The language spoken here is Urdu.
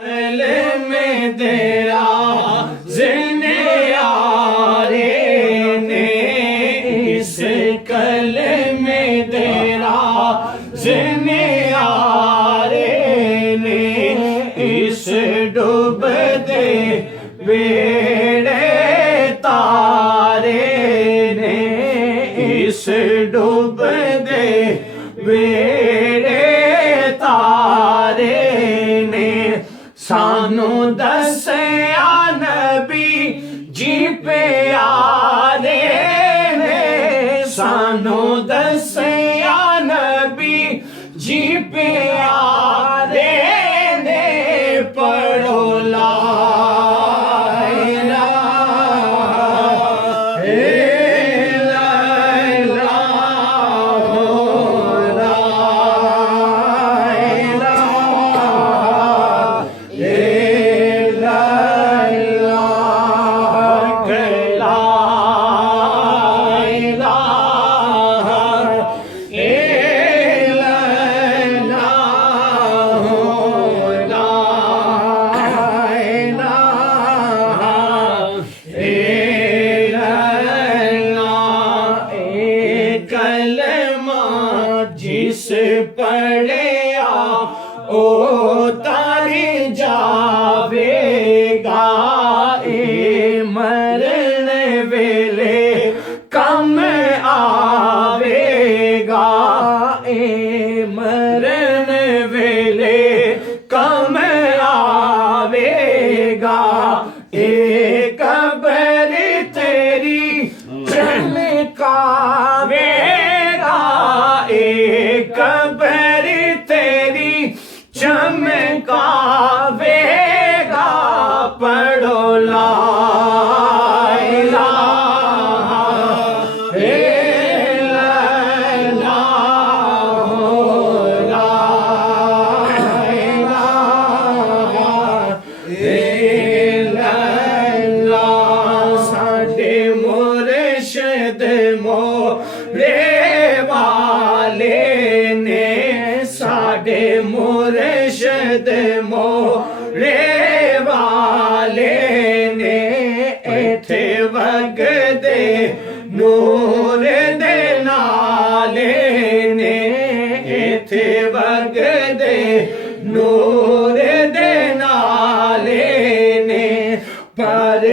میں تیرا زنیارے نے اس کلمے تیرا زنیارے نے اس ڈوب دے بیڑے تارے نے اس ڈوب دے بیڑے تارے نے سانو دسیا نبی جی پیارے نے سانو دسیا نبی جی پیارے نے پڑھو لا جس پڑھیا او تاری جاوے گا اے مرن ویلے کم آوے گا اے مرن ویلے کم آوے گا اے قبر تیری چمکاوے قبر تیری چمکاوے گا پڑھو لا الہ الا اللہ لا الہ الا اللہ ساڈے مرشد موڑے والے نے ساڈے مرشد موڑے والے نے ایتھے وگدے نور دے نالے نے ایتھے وگدے نور دے نالے نے پر